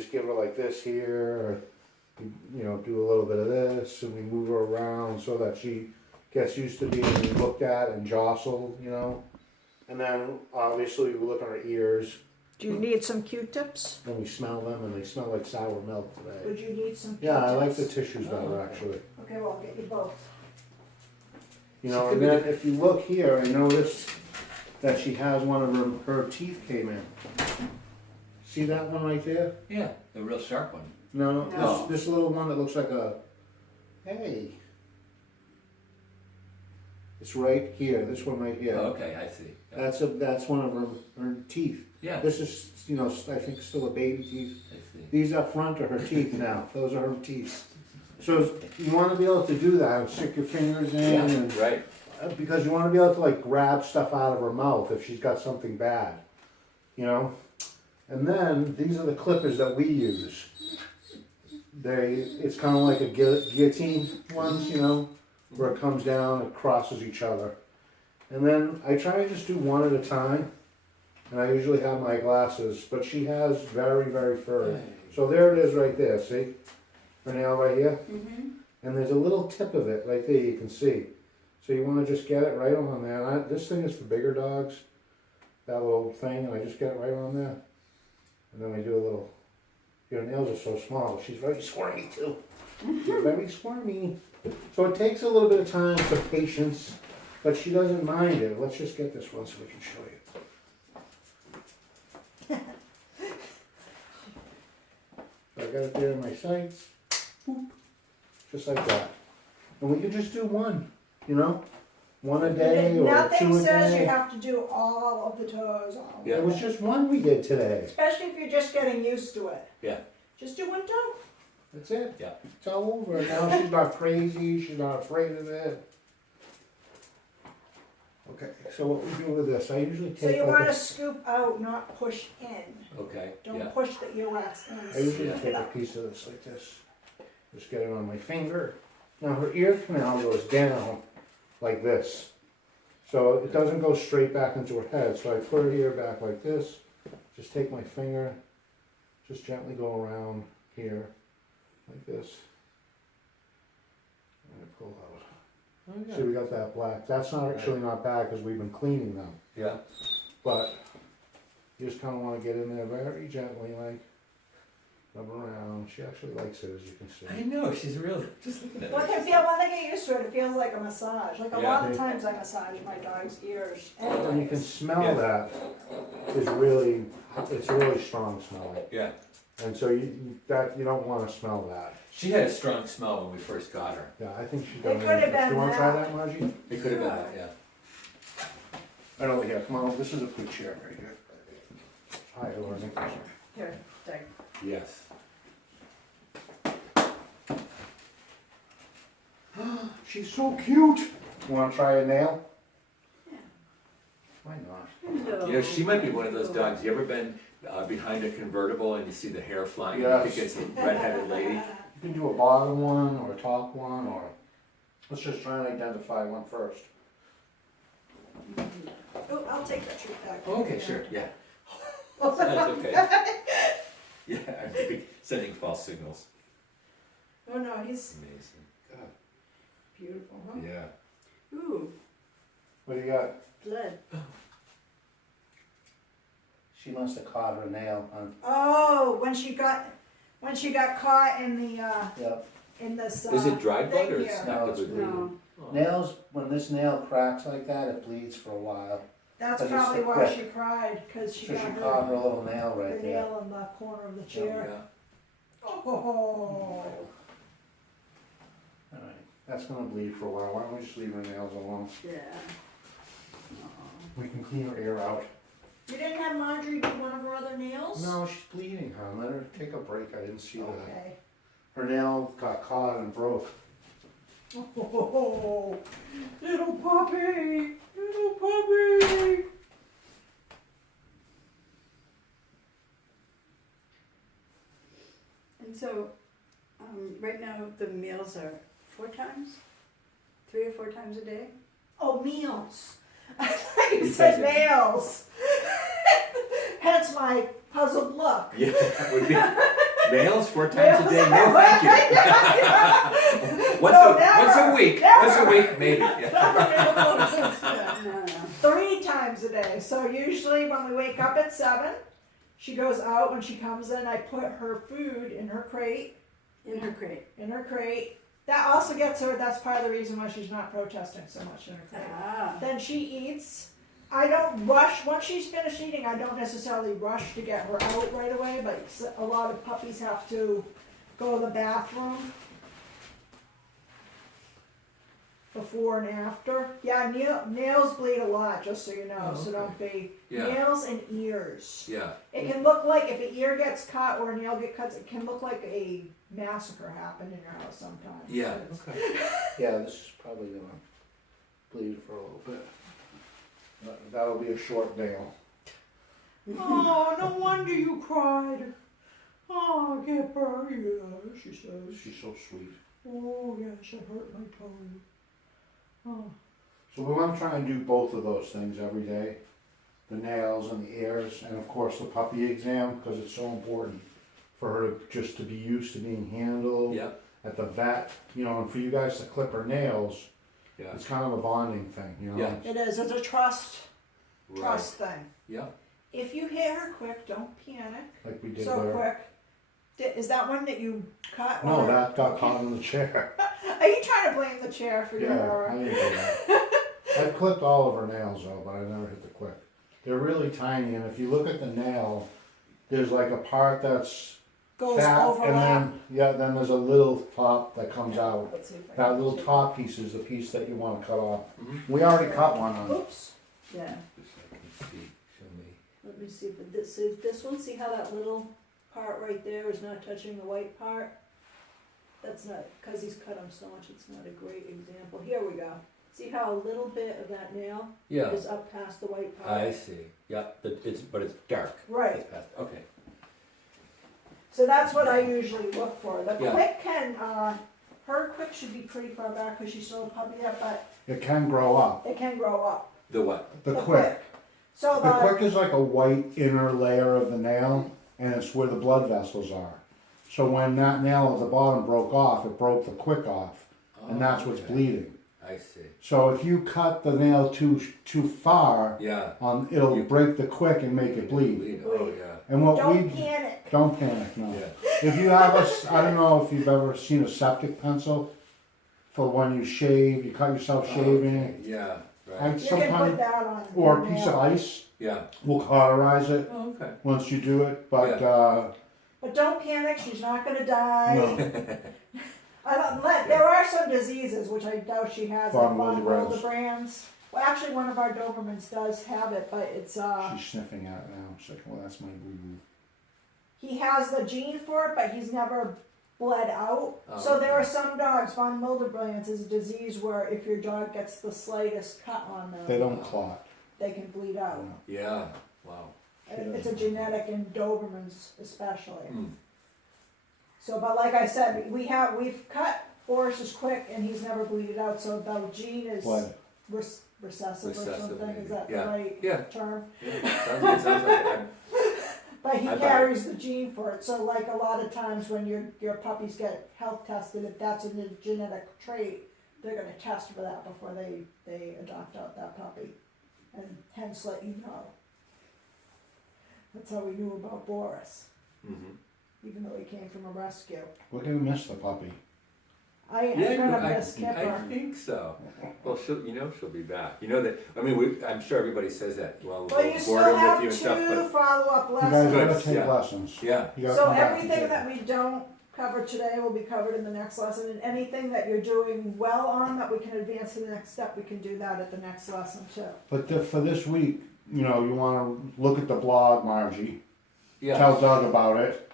just give her like this here, or, you know, do a little bit of this, and we move her around so that she gets used to being looked at and jostled, you know. And then obviously we look at her ears, Do you need some Q-tips? and we smell them, and they smell like sour milk today. Would you need some Q-tips? Yeah, I like the tissues better, Oh, okay. actually. Okay, well, I'll get you both. You know, and then if you look here, I notice that she has one of her teeth came in. See that one right there? Yeah, the real sharp one. No, No. this little one that looks like a, hey. It's right here, this one right here. Oh, okay, I see. Yeah. That's one of her teeth. Yeah, This is, you know, I think still a baby teeth. I see. These up front are her teeth now, those are her teeth. So you wanna be able to do that, stick your fingers in Yeah, and, right. because you wanna be able to like grab stuff out of her mouth if she's got something bad, you know? And then, these are the clippers that we use. It's kinda like a guillotine ones, you know, where it comes down, it crosses each other. And then I try to just do one at a time, and I usually have my glasses, but she has very, very fur. So there it is right there, see? Her nail right here? Mm-hmm. And there's a little tip of it right there you can see. So you want to just get it right on there. And this thing is for bigger dogs, that little thing, and I just get it right on there. And then we do a little, your nails are so small, she's very squirmy too. She's very squirmy. So it takes a little bit of time, some patience, but she doesn't mind it. Let's just get this one so we can show you. So I got it there in my sights. Boop. Just like that. And we can just do one, you know? One a day or Nothing two a says you day. have to do all of the toes. Yeah. It was just one we did today. Especially if you're just getting used to it. Yeah. Just do one toe. That's it. Yeah. It's all over. Now she's not crazy. She's not afraid of it. Okay, so what we do with this, I usually So take you like want to a, scoop out, not push in. Okay, Don't yeah. push the earwax in. I usually Scoop it take a up. piece of this like this. Just get it on my finger. Now her ear canal goes down like this. So it doesn't go straight back into her head. So I put her ear back like this. Just take my finger, just gently go around here, like this. And I pull out. Oh, See, we got that black. That's not actually not bad because we've been cleaning them. Yeah. But you just kind of want to get in there very gently, like rub around. She actually likes it, as you can see. I know, she's really, just looking at Well, her. it feel, when they get used to it, it feels like a massage. Like a Yeah. lot of times I massage my dog's ears. And you can Anyways. smell Yeah. that is really, it's a really strong smell. Yeah. And so you don't want to smell that. She had a strong smell when we first got her. Yeah, I think she's It done could have that. been You want to try that. that, Margie? It could have been that, yeah. Right over here. Come on, this is a good chair right here. Hi, Laura. Here, take. Yes. She's so cute. You want to try a nail? Yeah. Why not? You know, she might be one of those dogs. You ever been behind a convertible and you see the hair flying? Yes. You think it's a redheaded lady? You can do a bottom one or a top one, or let's just try and identify one first. Oh, I'll take that treat back. Okay, sure, yeah. That's okay. Yeah, I'm sending false signals. Oh no, he's Amazing. God. beautiful, huh? Yeah. Ooh, What do you got? blood. She must have caught her nail on. Oh, when she got caught in the Yep. in this. Is it dried blood thing or here. it's No, not it's the No, Oh. Nails, when this nail cracks like that, it bleeds for a while. that's But it's probably the why quick. she cried, because she So got she her, caught her little nail her right there. nail in the corner of the chair. Yeah. Oh, Alright, that's gonna bleed for a while. Why don't we just leave her nails alone? yeah. We can clean her ear out. You didn't have Marjorie do one of her other nails? No, she's bleeding, hon. Let her take a break. I didn't see that. Okay. Her nail got caught and broke. Oh, little puppy, little puppy. And so, right now the meals are 4 times? 3 or 4 times a day? Oh, meals. I thought you You said said- nails. Hence my puzzled look. Yeah, that would be. Nails 4 times a day? No, thank you. Once a week. Never. Once a week, maybe. Yeah. No. 3 times a day. So usually when we wake up at 7, she goes out. When she comes in, I put her food in her crate. In her crate. That also gets her, that's part of the reason why she's not protesting so much in her crate. Ah. Then she eats. I don't rush, once she's finished eating, I don't necessarily rush to get her out right away, but a lot of puppies have to go to the bathroom before and after. Yeah, nails bleed a lot, just so you know, so don't be. Yeah. Nails and ears. Yeah. It can look like, if an ear gets cut or a nail gets cut, it can look like a massacre happened in your house sometimes. Yeah. So Okay. Yeah, this is probably gonna bleed for a little bit. That'll be a short nail. Oh, no wonder you cried. Oh, Kipper, yeah, she says. She's so sweet. Oh, yes, it hurt my toe. Oh. So we want to try and do both of those things every day. The nails and the ears, and of course the puppy exam, because it's so important for her just to be used to being handled Yeah. at the vet. You know, and for you guys to clip her nails, Yeah. it's kind of a bonding thing, you know? Yeah. It is, it's a trust Right. thing. Yeah. If you hit her quick, don't panic. Like we did So there. quick. Is that one that you cut? No, or- that got caught in the chair. Are you trying to blame the chair for Yeah, I your... didn't do that. I've clipped all of her nails though, but I never hit the quick. They're really tiny, and if you look at the nail, there's like a part that's goes fat, overlap? then there's a little top that comes out. Let's see if I That can little see. top piece is the piece that you want to cut off. Mhm. We already cut one on. Oops. Yeah. Just so I can see. Show me. Let me see, but this one, see how that little part right there is not touching the white part? That's not, because he's cut them so much, it's not a great example. Here we go. See how a little bit of that nail Yeah. is up past the white part? I see. Yeah. But it's dark. Right. It's past. Okay. So that's what I usually look for. The Yeah. quick can, her quick should be pretty far back because she's still a puppy yet, but It can grow up. it can grow up. The what? The quick. So The quick is like a white inner layer of the nail, and it's where the blood vessels are. So when that nail at the bottom broke off, it broke the quick off, and that's what's Okay. bleeding. I see. So if you cut the nail too far, Yeah. it'll You- break the quick and make it bleed. Oh yeah. And what don't we panic. don't panic, no. Yeah. If you have I don't know if you've ever seen a septic pencil for when you shave, you cut yourself shaving. Okay. Yeah. Right. I You can put sometimes, that on. or a your piece nail. of ice, Yeah. we'll cauterize it Oh, okay. once you do it, but But don't panic, she's not gonna die. no. There are some diseases, which I doubt she has, like Von von Willebrand's. Willebrand's. Well, actually, one of our Dobermans does have it, but it's, She's sniffing at it now. She's like, well, that's my boo-boo. he has the gene for it, but he's never bled out. Oh, So there are okay. some dogs, von Willebrand's is a disease where if your dog gets the slightest cut on them, They don't clot. they can bleed out. No. Yeah. Wow. It's a genetic in Dobermans especially. Hmm. So, but like I said, we've cut Forrest's quick and he's never bleeded out, so the gene is Blood. recessive or Recessive, something, maybe. is that the Yeah. right Yeah. term? Yeah. Sounds like it. But he I buy carries the gene for it, so like a lot of times when your puppies get health tested, if that's a genetic trait, they're gonna test for that before they adopt out that puppy, and hence let you know. That's how we knew about Boris, Mm-hmm. even though he came from a rescue. We're gonna miss the puppy. I am Yeah, gonna no, miss I Kipper. think so. Well, she'll be back. You know that. I mean, I'm sure everybody says that. Well, Well, you we'll still board them have with you and 2 stuff, follow-up You guys lessons. gotta Good, take yeah. lessons. but yeah. You gotta So come back and everything take that it. we don't cover today will be covered in the next lesson, and anything that you're doing well on that we can advance to the next step, we can do that at the next lesson too. But for this week, you know, you wanna look at the blog, Margie. Yeah. Tell Doug about it,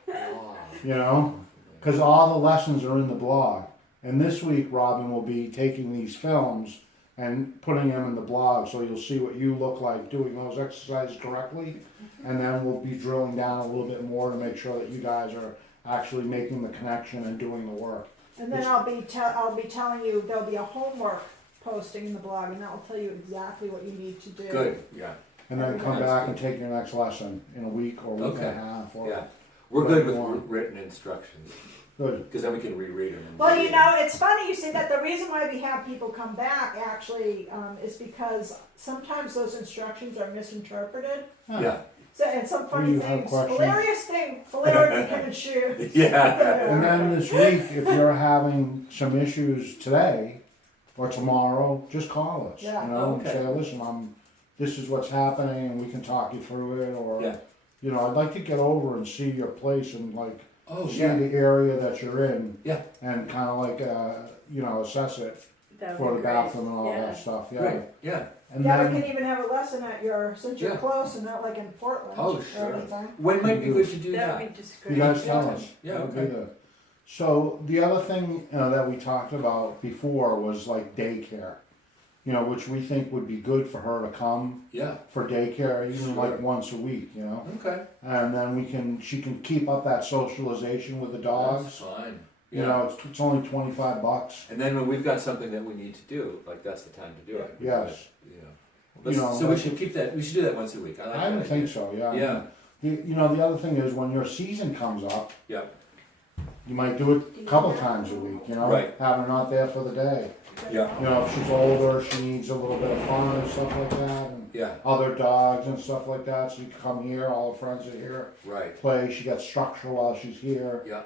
you know? Because all the lessons are in the blog. And this week, Robin will be taking these films and putting them in the blog, so you'll see what you look like doing those exercises correctly. And then we'll be drilling down a little bit more to make sure that you guys are actually making the connection and doing the work. And then I'll be telling you, there'll be a homework posting in the blog, and that will tell you exactly what you need to do. Good. Yeah. And then come That's back good. and take your next lesson in a week or a week and a Okay. half. Or Yeah. We're what good you with want. written instructions, Good. because then we can reread them. and Well, you reread know, them. it's funny you say that. The reason why we have people come back actually is because sometimes those instructions are misinterpreted. Huh. Yeah, So, and some Do funny you have things, questions? hilarious thing, hilarity can ensue. yeah, And then this week, if you're having some issues today or tomorrow, just call us. Yeah. You know, and Okay. say, listen, this is what's happening, and we can talk you through it. Or, yeah. you know, I'd like to get over and see your place and like Oh, see yeah, the area that you're in. Yeah. And kind of like you know, assess it That for would the be great. bathroom and all Yeah. that stuff. Yeah. right, yeah. And Yeah, then we can even have a lesson at since you're Yeah. close and not like in Portland Oh, or sure. anything. When might be good to do That that? would be just great. you guys tell Yeah. us. Yeah, That'd be okay. good. So the other thing that we talked about before was like daycare, you know, which we think would be good for her to come Yeah, for daycare, even Sure. like once a week, you know. okay. And then she can keep up that socialization with the dogs. That's fine. You know, it's only $25. And then when we've got something that we need to do, like that's the time to do it. Yes. You know. You know, So we like- should keep that, we should do that once a week. I like I that would think idea. so, yeah. Yeah, You know, the other thing is when your season comes up, yeah, you might do it a couple times a week, you know. Right. Have her not there for the day. yeah, You know, if she's older, she needs a little bit of fun and stuff like that. And yeah, other dogs and stuff like that. So you can come here, all her friends are here, right, play. She gets structure while she's here. yeah,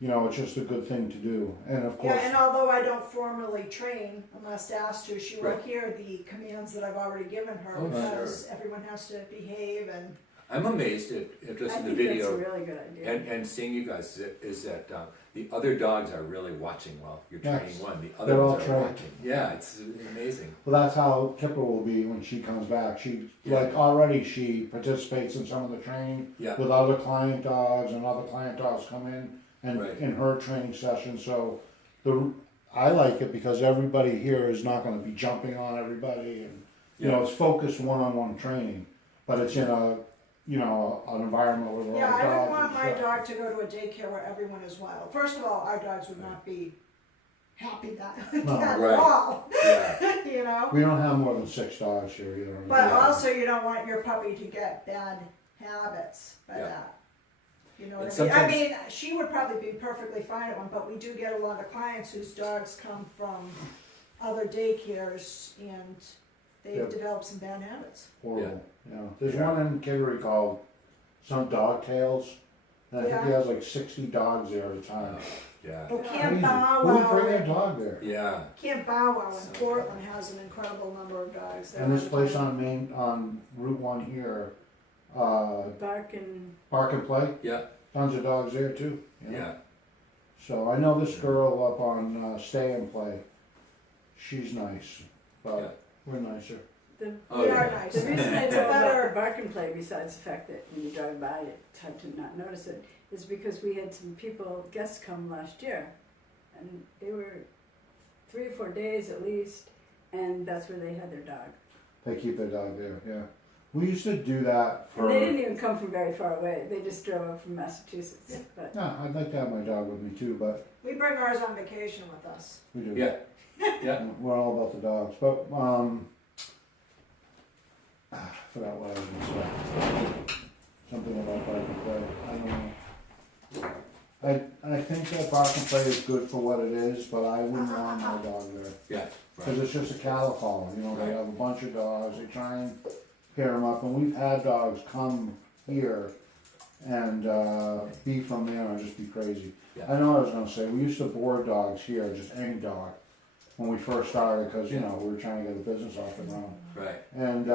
You know, it's just a good thing to do. And of Yeah, course, and although I don't formally train unless asked to, she will Right. hear the commands that I've already given her Oh, because everyone has to behave and I'm amazed at I just in the think video that's a really good idea. and seeing you guys is that the other dogs are really watching while you're Yes. training one. The other They're all ones are trained. watching. Yeah, it's amazing. well, that's how Kipper will be when she comes back. She Yeah. like already she participates in some of the training Yeah, with other client dogs, and other client dogs come in and Right. in her training session. So I like it because everybody here is not going to be jumping on everybody, and you know, yeah, it's focused one-on-one training, but it's in a, you know, an environment where there yeah, are I dogs. wouldn't want and my stuff. dog to go to a daycare where everyone is wild. First of all, our dogs would not be happy that No, at right. all, yeah, you know. We don't have more than 6 dogs here either. But Yeah. also, you don't want your puppy to get bad habits by Yeah. that. You know And what I mean? I sometimes- mean, she would probably be perfectly fine at one, but we do get a lot of clients whose dogs come from other daycares and they've Yep. developed some bad habits. Horrible. Yeah. There's Yeah. one in Kittery called some Dog Tales, and I think he Yeah. has like 60 dogs there at a time. yeah, Oh, Crazy. Camp Bow Who would bring their Wow. dog there? yeah. Camp Bow Wow in Portland has an incredible number of dogs there. And this place on Route 1 here, Bark and Bark and Play, Yeah, tons of dogs there too. you know? yeah, So I know this girl up on Stay and Play. She's nice, but Yeah. we're nicer. the, Oh, We yeah. are nice. the reason I It's know a about better- the bark and play, besides the fact that when you drive by it's hard to not notice it, is because we had some guests come last year, and they were 3 or 4 days at least, and that's where they had their dog. They keep their dog there, yeah. We used to do that for. And they didn't even come from very far away, they just drove up from Massachusetts, but Yeah, I'd like to have my dog with me too, but We bring ours on vacation with us. we do. yeah, yeah. We're all about the dogs, but I forgot what I was gonna say. Something about Bark and Play. I don't know. I think that Bark and Play is good for what it is, but I wouldn't want my dog there. Yeah, Because right. it's just a cattle colony, you know, they Right. have a bunch of dogs, they try and pair them up, and we've had dogs come here and be from there and just be crazy. Yeah. I know what I was gonna say, we used to board dogs here, just any dog, when we first started, because, you know, we were trying to get the business off the ground. Right. And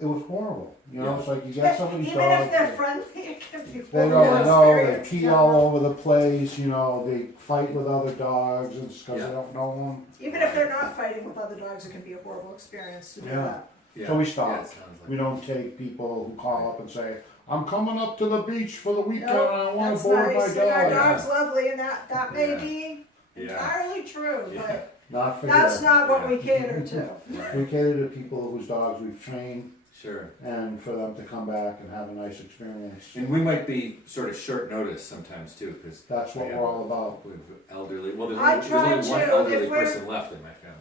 it was horrible, you know, Yeah. it's like you get some of these Even dogs. if they're friendly, it can be They horrible don't know, they experience. pee Yeah. all over the place, you know, they fight with other dogs, and it's because Yeah. they don't know them. Even if they're not fighting with other dogs, it can be a horrible experience to do Yeah. that. Yeah. So we Yeah, stopped. it sounds like We don't take people who call up and say, I'm coming up to the beach for the weekend No, and I want that's to board my nice, and our dog. dog's lovely, and that may Yeah. be Yeah. entirely true, Yeah. but Not for that's here. not what we Yeah. cater to. Right. We cater to people whose dogs we've trained Sure. and for them to come back and have a nice experience. And we might be sort of short notice sometimes too, because That's what we're all about. with elderly, well, there's I only, try there's only one to, elderly if we're- person left in my family.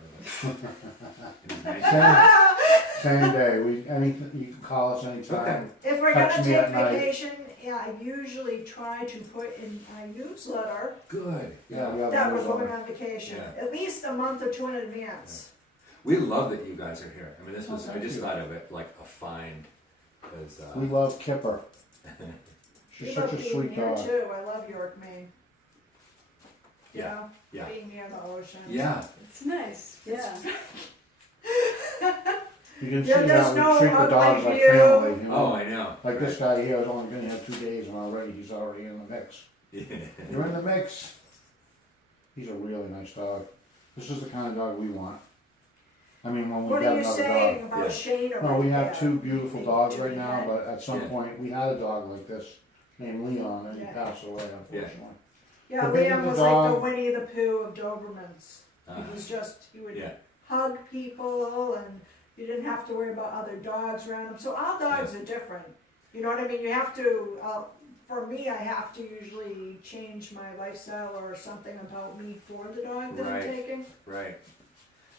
but- Same day, you can call us anytime. If we're Text gonna me at take night. vacation I usually try to put in my newsletter Good, Yeah, yeah. we have that we're those going on. on vacation, Yeah. at least a month or two in advance. We love that you guys are here. I mean, this was, Oh, I thank just you. thought of it like a find, cause, We love Kipper. We She's love such a being sweet here dog. too, I love York, Maine. You Yeah, know, yeah. being near the ocean. yeah, It's nice, yeah. You can see Yeah, there's how no we treat the dogs ugly like view. family, you know? oh, I know. Like this guy here has only been here 2 days and already, he's already in the mix. Yeah. You're in the mix. He's a really nice dog. This is the kind of dog we want. I mean, when we What get are you another saying dog. about Yeah. Shane over No, we have there? 2 beautiful dogs Do right we now, have- but at some Yeah. point, we had a dog like this named Leon and he Yeah. passed away unfortunately. Yeah, the bigger Liam the was like the dog- Winnie the Pooh of Dobermans. Uh, He was just, he would yeah, hug people and you didn't have to worry about other dogs around him. So all dogs are different. You know what I mean? You have to, for me, I have to usually change my lifestyle or something about me for the dog that Right. I'm taking. right.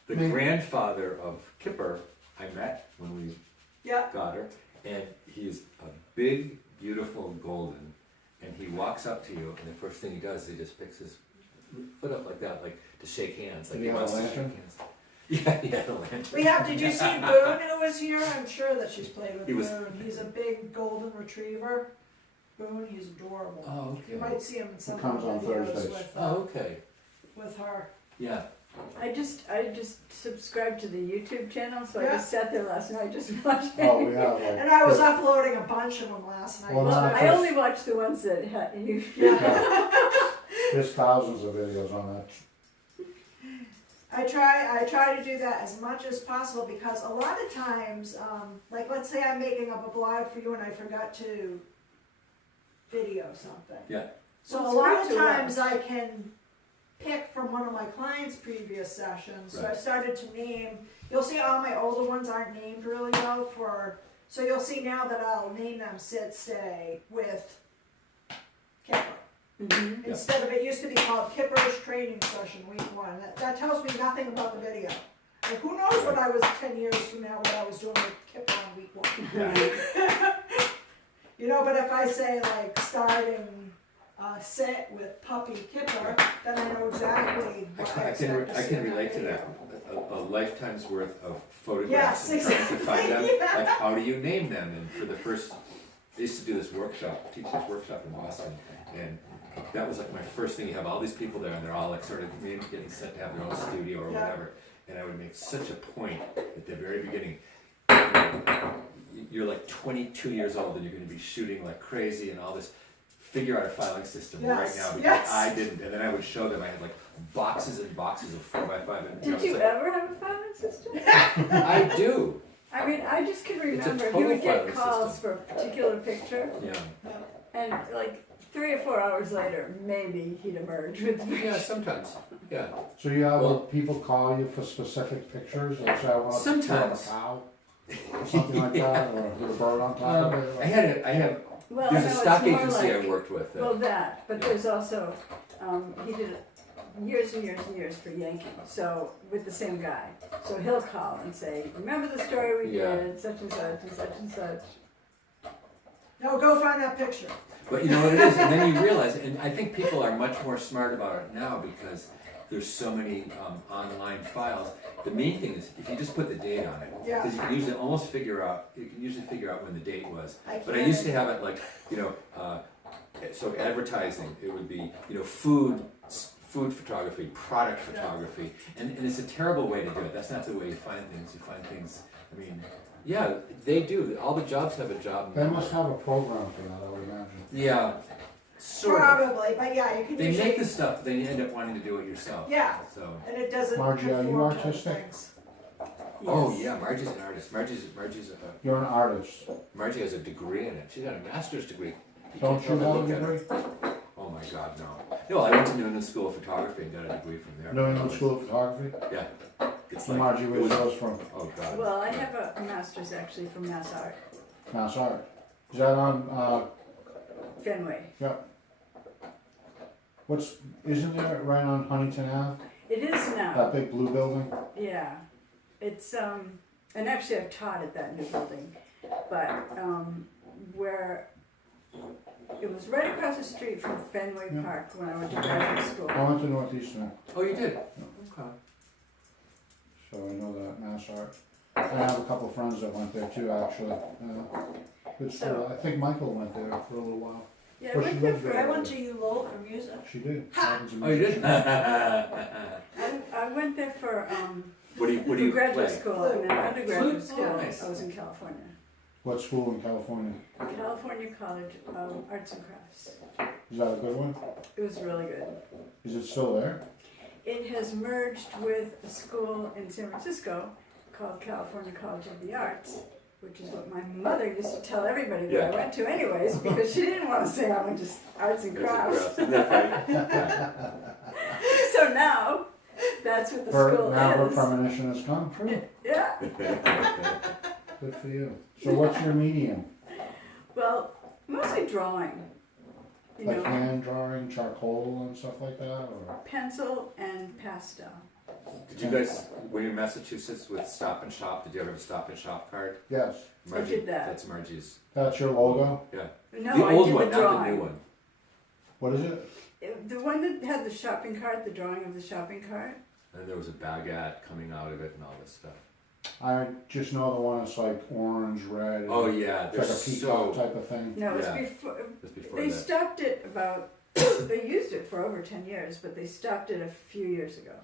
The Maybe- grandfather of Kipper, I met when we Yeah, got her, and he's a big, beautiful golden, and he walks up to you, and the first thing he does is he just picks his foot up like that, like to shake hands, like Did he he have a wants to shake lantern? hands. Yeah, he had a lantern. did you see Boone who was here? I'm sure that she's played with He was- Boone. He's a big golden retriever. Boone, he's adorable. Oh, You okay. might see him in some of comes the on videos Thursdays. with, Oh, okay. with her. Yeah. I just subscribed to the YouTube channel, so I Yeah. just sat there last night just watching. Oh, we have like. And I was uploading a bunch of them last night. Well, Well, not I just- only watched the ones that had you. There's thousands of videos on that. I try to do that as much as possible because a lot of times, like let's say I'm making up a blog for you and I forgot to video something. Yeah. So Well, a it's lot good of to times I can pick from one of my clients' previous sessions. So I Right. started to name, you'll see all my older ones aren't named really well so you'll see now that I'll name them Sit Stay with Kipper. Mhm. Yeah. Instead of, it used to be called Kipper's Training Session Week 1. That tells me nothing about the video. Like, who knows what I was 10 years from now, what I was doing with Kipper on week 1. Yeah. You know, but if I say like starting sit with puppy Kipper, then I know exactly what I expect to I see can in relate to video. that. A lifetime's worth of photographs Yes, and trying to find them. yeah. Like, how do you name them? And for the first, I used to do this workshop, teach this workshop in Boston, and that was like my first thing. You have all these people there, and they're all like sort of maybe getting set to have their own studio or Yeah. whatever. And I would make such a point at the very beginning. You're like 22 years old, and you're going to be shooting like crazy and all this. Figure out a filing system right Yes, now because yes. I didn't, and then I would show them. I had like boxes and boxes of 4x5. And, Did it's you like, ever have a filing system? I do. I mean, I just can It's a remember he total would get filing calls system. for a particular picture, Yeah. and like 3 or 4 hours later, maybe he'd emerge with. Yeah. Sometimes. Yeah. So you have Well- people call you for specific pictures, like say I want a picture of a Sometimes. cow or something like that, or with a bird on top of it. I have. Well, There's no, a it's stock more agency like, I worked with. well, that, but Yeah. there's also, he did it years and years and years for Yankee, so, with the same guy. So he'll call and say, remember the story we Yeah. did, such and such and such and such. No, go find that picture. But you know what it is, and then you realize, and I think people are much more smart about it now because there's so many online files. The main thing is if you just put the date on it, Yeah. because you can usually almost figure out. You can usually figure out when the date was. But I can't- used to have it like, so advertising, it would be, food photography, product Yeah. photography, and it's a terrible way to do it. That's not the way you find things. You find things, I mean, yeah, they do. All the jobs have a job. They must have a program for that, I would imagine. Yeah, sort of. Probably, but yeah, you can They usually. make the stuff, then you end up wanting to do it yourself. Yeah. So, And it doesn't Margie, are you conform to artistic? things. oh Yes. yeah, Margie's an artist. You're an artist. Margie has a degree in it. She's got a master's degree. Don't can't you help have but a look at her. degree? Oh my God, no. No, I went to New England School of Photography and got a degree from there. New England School of Photography? Yeah. It's So like, Margie, it where's was- yours from? oh God. Well, I have a master's actually from Mass Art, Mass Art. Is that on, Fenway. isn't there right on Huntington Ave? It is now. That big blue building? Yeah, it's, and actually I've taught at that new building, but, where It was right across the street from Fenway Yeah. Park when I went to graduate school. I went to Northeastern, Oh, you did? Okay. so I know that Mass Art. I have a couple of friends that went there too, actually. Good school. I think Michael went there for a little while. Yeah, I Well, she went there lived for, there. I went to ULO for music. She did. Ha! Robin's a Oh, you did? musician. I went there for, What do you for play? graduate school, and then undergraduate Flute? school, Oh, nice. I was in California. What school in California? California College of Arts and Crafts. Is that a good one? It was really good. Is it still there? It has merged with a school in San Francisco called California College of the Arts, which is what my mother used to tell everybody that Yeah. I went to anyways, because she didn't want to say I went to arts and crafts. Isn't that funny? So now, that's what the school Now her is. premonition has come true. Yeah, Good for you. So what's your medium? well, mostly drawing, you Like know, hand drawing, charcoal and stuff like that, or? pencil and pastel. Did you guys, were you in Massachusetts with Stop and Shop? Did you ever have a Stop and Shop card? Yes. I did that. That's Margie's. That's your logo? No, The I old did one, the not drawing. the new one. What is it? The one that had the shopping cart, the drawing of the shopping cart. And there was a baguette coming out of it and all this stuff. I just know the one that's like orange, red. Oh yeah, It's like they're a peacock so. type of thing. No, it's Yeah. before. Just before They that. stopped it about. They used it for over 10 years, but they stopped it a few years ago,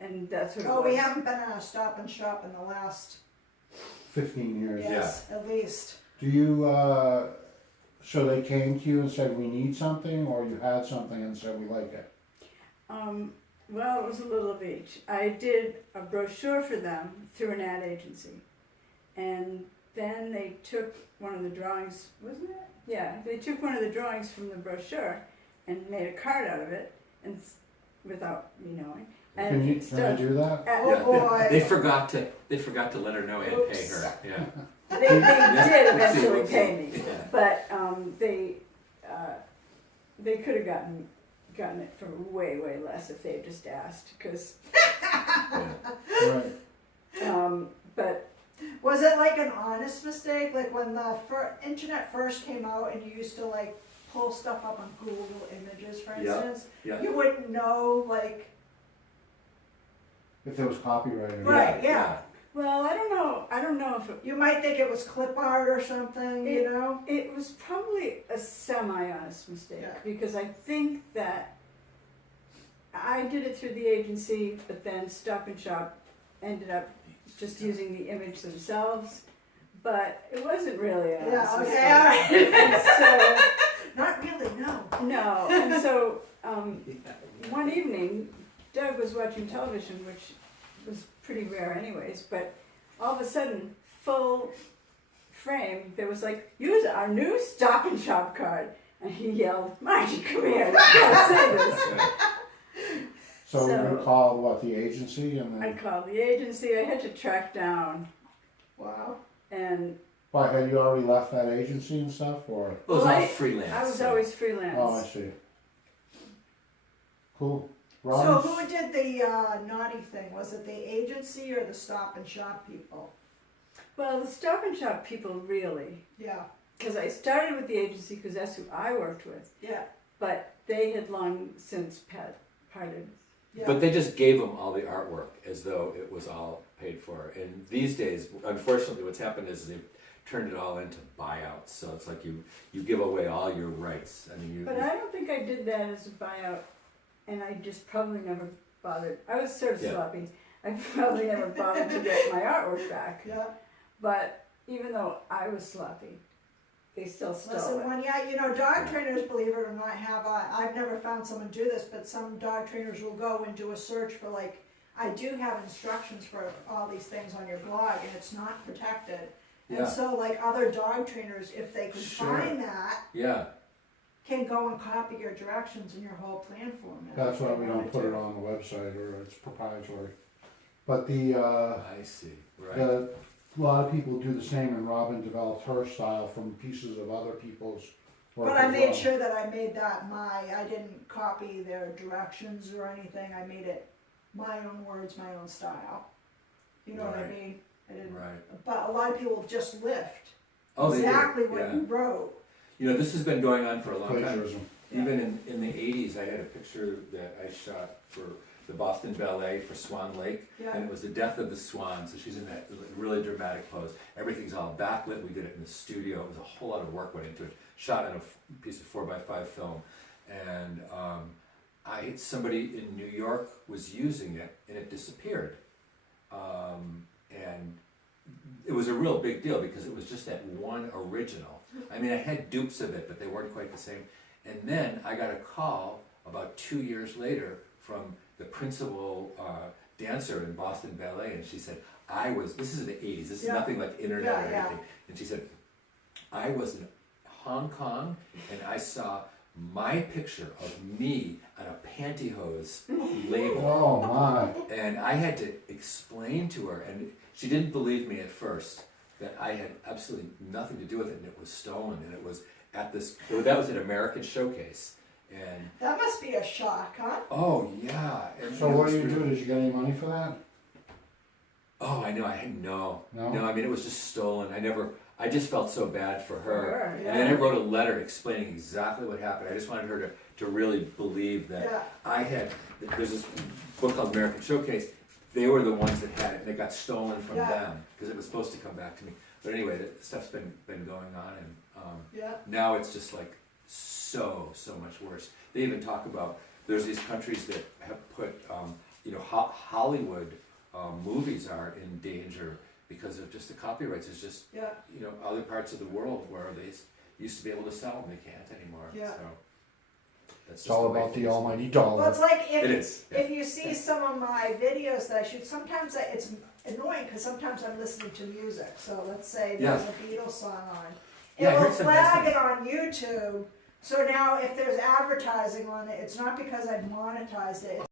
and that's what it Oh, was. we haven't been in a Stop and Shop in the last, 15 years. yes, at least. Do you, so they came to you and said, we need something, or you had something and said, we like it? Well, it was a little of each. I did a brochure for them through an ad agency, and then they took one of the drawings. Wasn't it? Yeah, they took one of the drawings from the brochure and made a card out of it, and without me knowing. And Can it's I done. do that? Oh, Yeah, boy. they forgot to let her know and pay Oops. her. Yeah. They did eventually Whoopsie, pay me, Yeah. but they could have gotten it for way less if they had just asked. Because, Right. but Was it like an honest mistake? Like when the internet first came out and you used to like pull stuff up on Google Images, for Yeah. instance, Yeah. you wouldn't know, like, If it was copyrighted. Right. yeah. well, I don't know if you might think it was clip art or something, you know? it was probably a semi-honest mistake, Yeah. because I think that I did it through the agency, but then Stop and Shop ended up just using the image themselves, but it wasn't really an honest Yeah, mistake. okay, alright. So, Not really, no. no, and so one evening, Doug was watching television, which was pretty rare anyways, but all of a sudden, full frame, there was like, use our new Stop and Shop card. And he yelled, Margie, come here, you gotta say this. So So- you called, what, the agency and I then, called the agency, I had to track down, Wow. and why, had you already left that agency and stuff, or? It was Well, all I- freelance. I was so- always freelance. Oh, I see. Cool. So Robin's- who did the naughty thing? Was it the agency or the Stop and Shop people? Well, the Stop and Shop people really, Yeah, because I started with the agency because that's who I worked with, yeah, but they had long since parted. yeah. But they just gave them all the artwork as though it was all paid for. And these days, unfortunately, what's happened is they've turned it all into buyouts. So it's like you give away all your rights. I mean, But I don't think I did that as a buyout, and I just probably never bothered. I was sort of Yeah. sloppy. I probably never bothered to get my artwork back. Yeah. But even though I was sloppy, they still stole Listen, it. when, yeah, you know, dog trainers, believe it or not, have, I've never found someone do this, but some dog trainers will go and do a search for like, I do have instructions for all these things on your blog and it's not protected. Yeah. And so like other dog trainers, if they can Sure. find that, Yeah. can go and copy your directions and your whole plan format. That's why if we they don't wanted put to. it on the website, or it's proprietary. But the, I see. Right. a lot of people do the same, and Robin developed her style from pieces of other people's work But I as made well. sure that I made that I didn't copy their directions or anything, I made it my own words, my own style. You know what I Right. mean? I didn't, Right. but a lot of people just lift Oh, they do. exactly what Yeah. you wrote. You know, this has been going on for a long time. Plagiarism. Even in the 80s, I had a picture that I shot for the Boston Ballet for Swan Lake, Yeah. and it was the death of the swan. So she's in that really dramatic pose. Everything's all backlit. We did it in the studio. It was a whole lot of work went into it. Shot on a piece of 4x5 film, and somebody in New York was using it, and it disappeared. And it was a real big deal because it was just that one original. I mean, I had dupes of it, but they weren't quite the same. And then I got a call about 2 years later from the principal dancer in Boston Ballet, and she said, this is in the 80s, this is Yeah. nothing like internet Yeah, or yeah. anything. And she said, I was in Hong Kong, and I saw my picture of me on a pantyhose label. Oh my. And I had to explain to her, and she didn't believe me at first, that I had absolutely nothing to do with it, and it was stolen, and it was at that was an American showcase. And That must be a shock, huh? oh yeah. And So it what was do you do? really- Did you get any money for that? Oh, I know. I had no. No? I mean, it was just stolen. I just felt so bad for her. Yeah. And then I wrote a letter explaining exactly what happened. I just wanted her to really believe that Yeah. there's this book called American Showcase. They were the ones that had it, and it got stolen from Yeah. them because it was supposed to come back to me. But anyway, the stuff's been going on, and Yeah. now it's just like so much worse. They even talk about there's these countries that have put Hollywood movies are in danger because of just the copyrights. It's just Yeah. other parts of the world where they used to be able to sell them, they can't anymore. Yeah. So that's It's just all the way about the things- almighty Well, dollar. it's like It if, is. Yeah. if you see some of my videos that I shoot, sometimes it's annoying because sometimes I'm listening to music. So let's say there's a Beatles song on. It Yeah, I will heard some nice flag it on YouTube. So now if there's advertising on it, it's not because I've monetized it.